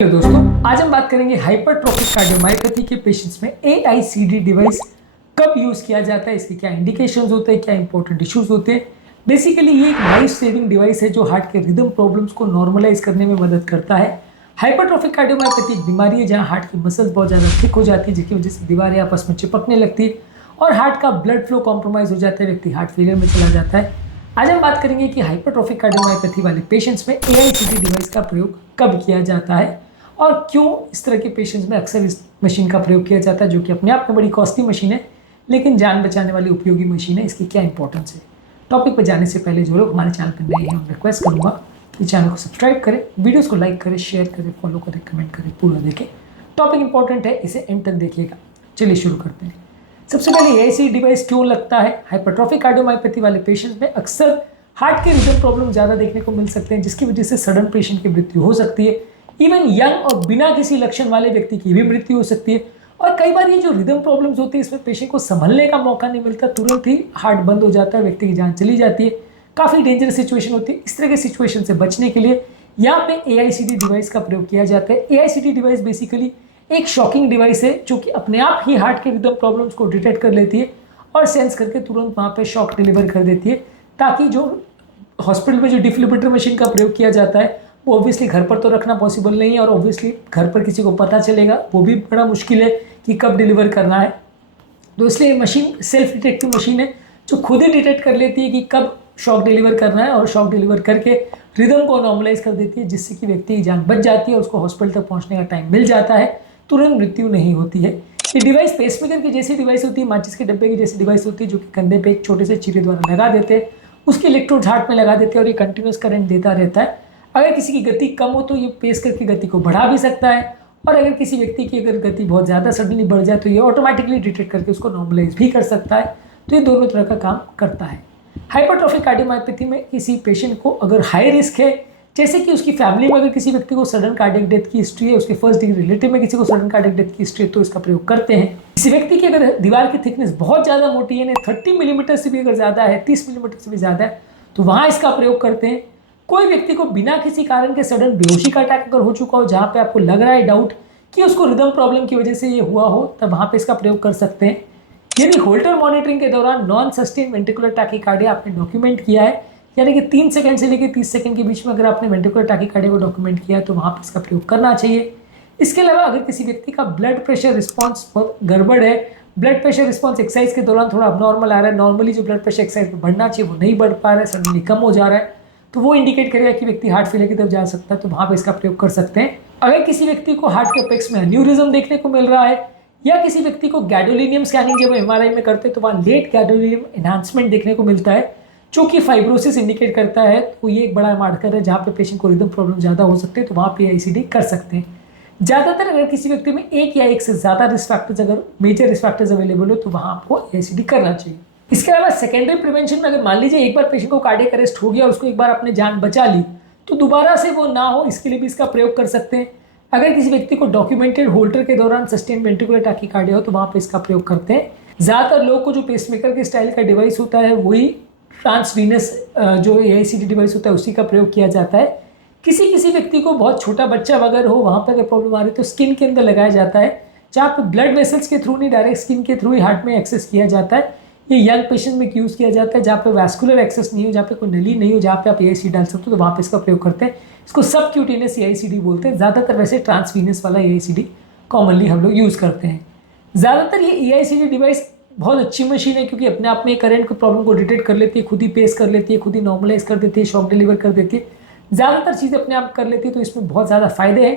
Hello दोस्तों, आज हम बात करेंगे हाइपरट्रोफिक कार्डियोमायोपैथी के पेशेंट्स में AICD डिवाइस कब यूज किया जाता है, इसके क्या इंडिकेशंस होते हैं, क्या इंपॉर्टेंट इश्यूज होते हैं। बेसिकली ये एक लाइफ सेविंग डिवाइस है जो हार्ट के रिदम प्रॉब्लम्स को नॉर्मलाइज करने में मदद करता है। हाइपरट्रोफिक कार्डियोमायोपैथी एक बीमारी है जहाँ हार्ट की मसल्स बहुत ज़्यादा थिक हो जाती है, जिसकी वजह से दीवारें आपस में चिपकने लगती है और हार्ट का ब्लड फ्लो कॉम्प्रोमाइज हो जाता है, व्यक्ति हार्ट फेलियर में चला जाता है। आज हम बात करेंगे कि हाइपरट्रोफिक कार्डियोमायोपैथी वाले पेशेंट्स में AICD डिवाइस का प्रयोग कब किया जाता है और क्यों इस तरह के पेशेंट्स में अक्सर इस मशीन का प्रयोग किया जाता है, जो कि अपने आप में बड़ी कॉस्टली मशीन है लेकिन जान बचाने वाली उपयोगी मशीन है। इसकी क्या इंपॉर्टेंस है। टॉपिक पर जाने से पहले जो लोग हमारे चैनल पर नए हैं, हम रिक्वेस्ट करूंगा कि चैनल को सब्सक्राइब करें, वीडियोस को लाइक करें, शेयर करें, फॉलो करें, कमेंट करें, पूरा देखें। टॉपिक इंपॉर्टेंट है, इसे एंड तक देखिएगा। चलिए शुरू करते हैं। सबसे पहले AICD डिवाइस क्यों लगता है। हाइपरट्रोफिक कार्डियोमायोपैथी वाले पेशेंट्स में अक्सर हार्ट के रिदम प्रॉब्लम ज़्यादा देखने को मिल सकते हैं, जिसकी वजह से सडन पेशेंट की मृत्यु हो सकती है। इवन यंग और बिना किसी लक्षण वाले व्यक्ति की भी मृत्यु हो सकती है। और कई बार ये जो रिदम प्रॉब्लम्स होती है, इसमें पेशेंट को संभलने का मौका नहीं मिलता, तुरंत ही हार्ट बंद हो जाता है, व्यक्ति की जान चली जाती है। काफ़ी डेंजरस सिचुएशन होती है। इस तरह के सिचुएशन से बचने के लिए यहाँ पे AICD डिवाइस का प्रयोग किया जाता है। AICD डिवाइस बेसिकली एक शॉकिंग डिवाइस है जो कि अपने आप ही हार्ट के रिदम प्रॉब्लम्स को डिटेक्ट कर लेती है और सेंस करके तुरंत वहाँ पे शॉक डिलीवर कर देती है, ताकि जो हॉस्पिटल में जो डिफिब्रिलेटर मशीन का प्रयोग किया जाता है वो ऑब्वियसली घर पर तो रखना पॉसिबल नहीं है, और ऑब्वियसली घर पर किसी को पता चलेगा वो भी बड़ा मुश्किल है कि कब डिलीवर करना है। तो इसलिए मशीन सेल्फ डिटेक्टिव मशीन है जो खुद ही डिटेक्ट कर लेती है कि कब शॉक डिलीवर करना है, और शॉक डिलीवर करके रिदम को नॉर्मलाइज कर देती है, जिससे कि व्यक्ति की जान बच जाती है, उसको हॉस्पिटल तक पहुँचने का टाइम मिल जाता है, तुरंत मृत्यु नहीं होती है। ये डिवाइस पेसमेकर की जैसी डिवाइस होती है, माचिस के डब्बे की जैसी डिवाइस होती है, जो कि कंधे पे एक छोटे से चीरे द्वारा लगा देते हैं, उसके इलेक्ट्रोड हार्ट में लगा देते हैं और ये कंटिन्यूस करंट देता रहता है। अगर किसी की गति कम हो तो ये पेस करके गति को बढ़ा भी सकता है, और अगर किसी व्यक्ति की अगर गति बहुत ज़्यादा सडनली बढ़ जाए तो ये ऑटोमेटिकली डिटेक्ट करके उसको नॉर्मलाइज भी कर सकता है। तो ये दोनों तरह का काम करता है। हाइपरट्रोफिक कार्डियोमायोपैथी में किसी पेशेंट को अगर हाई रिस्क है, जैसे कि उसकी फैमिली में अगर किसी व्यक्ति को सडन कार्डियक डेथ की हिस्ट्री है, उसके फर्स्ट डिग्री रिलेटिव में किसी को सडन कार्डियक डेथ की हिस्ट्री है, तो इसका प्रयोग करते हैं। किसी व्यक्ति की अगर दीवार की थिकनेस बहुत ज़्यादा मोटी है, 30 मिलीमीटर से भी अगर ज़्यादा है, 30 मिलीमीटर से भी ज़्यादा है, तो वहाँ इसका प्रयोग करते हैं। कोई व्यक्ति को बिना किसी कारण के सडन बेहोशी का अटैक अगर हो चुका हो, जहाँ पे आपको लग रहा है डाउट कि उसको रिदम प्रॉब्लम की वजह से ये हुआ हो, तब वहाँ पे इसका प्रयोग कर सकते हैं। यदि होल्टर मॉनिटरिंग के दौरान नॉन सस्टेन वेंट्रिकुलर टैकीकार्डिया आपने डॉक्यूमेंट किया है, यानी कि 3 सेकंड से लेकर 30 सेकंड के बीच में अगर आपने वेंट्रिकुलर टैकीकार्डिया को डॉक्यूमेंट किया है, तो वहाँ पर इसका प्रयोग करना चाहिए। इसके अलावा अगर किसी व्यक्ति का ब्लड प्रेशर रिस्पॉन्स बहुत गड़बड़ है, ब्लड प्रेशर रिस्पॉन्स एक्सरसाइज के दौरान थोड़ा अबनॉर्मल आ रहा है, नॉर्मली जो ब्लड प्रेशर एक्सरसाइज में बढ़ना चाहिए वो नहीं बढ़ पा रहा है, सडनली कम हो जा रहा है, तो वो इंडिकेट करेगा कि व्यक्ति हार्ट फेलियर की तरफ जा सकता है, तो वहाँ पे इसका प्रयोग कर सकते हैं। अगर किसी व्यक्ति को हार्ट के अपेक्स में एन्यूरिज्म देखने को मिल रहा है, या किसी व्यक्ति को गैडोलिनियम स्कैनिंग जब MRI में करते हैं तो वहाँ लेट गैडोलिनियम एनहांसमेंट देखने को मिलता है, जो कि फाइब्रोसिस इंडिकेट करता है, तो ये एक बड़ा मार्कर है जहाँ पे पेशेंट को रिदम प्रॉब्लम ज़्यादा हो सकते हैं, तो वहाँ पे AICD कर सकते हैं। ज़्यादातर अगर किसी व्यक्ति में एक या एक से ज़्यादा रिस्क फैक्टर्स, अगर मेजर रिस्क फैक्टर्स अवेलेबल हो, तो वहाँ आपको AICD करना चाहिए। इसके अलावा सेकेंडरी प्रिवेंशन में अगर मान लीजिए एक बार पेशेंट को कार्डियक अरेस्ट हो गया और उसको एक बार आपने जान बचा ली, तो दोबारा से वो ना हो, इसके लिए भी इसका प्रयोग कर सकते हैं। अगर किसी व्यक्ति को डॉक्यूमेंटेड होल्टर के दौरान सस्टेन वेंट्रिकुलर टैकीकार्डिया हो, तो वहाँ पे इसका प्रयोग करते हैं। ज़्यादातर लोगों को जो पेसमेकर के स्टाइल का डिवाइस होता है वही ट्रांसवीनस जो AICD डिवाइस होता है उसी का प्रयोग किया जाता है। किसी व्यक्ति को बहुत छोटा बच्चा वगैरह हो, वहाँ पर अगर प्रॉब्लम आ रही है तो स्किन के अंदर लगाया जाता है, जहाँ पर ब्लड वेसल्स के थ्रू नहीं, डायरेक्ट स्किन के थ्रू ही हार्ट में एक्सेस किया जाता है। ये यंग पेशेंट में यूज़ किया जाता है, जहाँ पे वैस्कुलर एक्सेस नहीं हो, जहाँ पे कोई नली नहीं हो, जहाँ पे आप AICD डाल सकते हो, तो वहाँ पे इसका प्रयोग करते हैं। इसको सबक्यूटेनियस AICD बोलते हैं। ज़्यादातर वैसे ट्रांसवीनस वाला AICD कॉमनली हम लोग यूज़ करते हैं। ज़्यादातर ये AICD डिवाइस बहुत अच्छी मशीन है, क्योंकि अपने आप में करंट की प्रॉब्लम को डिटेक्ट कर लेती है, खुद ही पेस कर लेती है, खुद ही नॉर्मलाइज कर देती है, शॉक डिलीवर कर देती है, ज़्यादातर चीज़ें अपने आप कर लेती है, तो इसमें बहुत ज़्यादा फायदे हैं।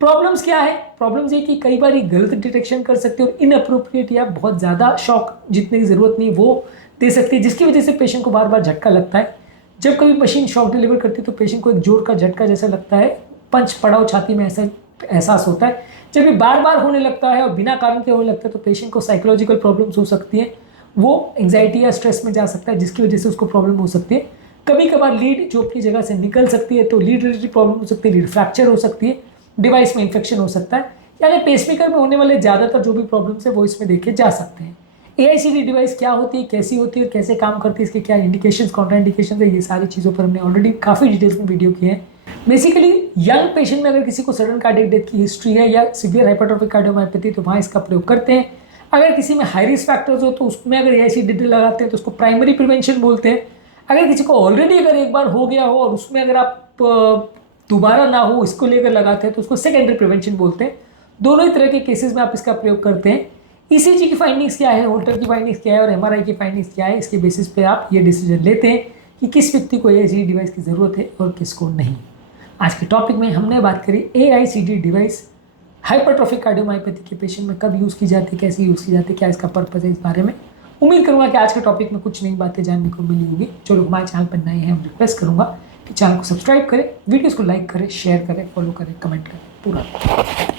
प्रॉब्लम्स क्या है? प्रॉब्लम्स ये कि कई बार ये गलत डिटेक्शन कर सकते हैं और इनअप्रोप्रिएट या बहुत ज़्यादा शॉक जितने की ज़रूरत नहीं वो दे सकती है, जिसकी वजह से पेशेंट को बार बार झटका लगता है। जब कभी मशीन शॉक डिलीवर करती है तो पेशेंट को एक जोर का झटका जैसा लगता है, पंच पड़ा हो छाती में, ऐसा एहसास होता है। जब ये बार बार होने लगता है और बिना कारण के होने लगता है, तो पेशेंट को साइकोलॉजिकल प्रॉब्लम्स हो सकती है, वो एंग्जाइटी या स्ट्रेस में जा सकता है, जिसकी वजह से उसको प्रॉब्लम हो सकती है। कभी कभार लीड जो अपनी जगह से निकल सकती है, तो लीड रिलेटेड प्रॉब्लम हो सकती है, लीड फ्रैक्चर हो सकती है, डिवाइस में इन्फेक्शन हो सकता है, यानी पेसमेकर में होने वाले ज़्यादातर जो भी प्रॉब्लम्स है वो इसमें देखे जा सकते हैं। AICD डिवाइस क्या होती है, कैसी होती है, कैसे काम करती है, इसके क्या इंडिकेशंस, कॉन्ट्रा इंडिकेशंस है, ये सारी चीज़ों पर हमने ऑलरेडी काफ़ी डिटेल्स में वीडियो किए हैं। बेसिकली यंग पेशेंट में अगर किसी को सडन कार्डियक डेथ की हिस्ट्री है या सीवियर हाइपरट्रोफिक कार्डियोमायोपैथी तो वहाँ इसका प्रयोग करते हैं। अगर किसी में हाई रिस्क फैक्टर्स हो तो उसमें अगर AICD लगाते हैं तो उसको प्राइमरी प्रिवेंशन बोलते हैं। अगर किसी को ऑलरेडी अगर एक बार हो गया हो और उसमें अगर आप दोबारा ना हो इसको लेकर लगाते हैं तो उसको सेकेंडरी प्रिवेंशन बोलते हैं। दोनों ही तरह के केसेस में आप इसका प्रयोग करते हैं। ECG की फाइंडिंग्स क्या है, होल्टर की फाइंडिंग्स क्या है और MRI की फाइंडिंग्स क्या है, इसके बेसिस पे आप ये डिसीजन लेते हैं कि किस व्यक्ति को AICD डिवाइस की ज़रूरत है और किसको नहीं। आज के टॉपिक में हमने बात करी AICD डिवाइस हाइपरट्रोफिक कार्डियोमायोपैथी के पेशेंट में कब यूज़ की जाती है, कैसे यूज़ की जाती है, क्या इसका पर्पज़ है, इस बारे में उम्मीद करूँगा कि आज के टॉपिक में कुछ नई बातें जानने को मिली होगी। जो लोग हमारे चैनल पर नए हैं हम रिक्वेस्ट करूँगा कि चैनल को सब्सक्राइब करें, वीडियोज़ को लाइक करें, शेयर करें, फॉलो करें, कमेंट करें पूरा।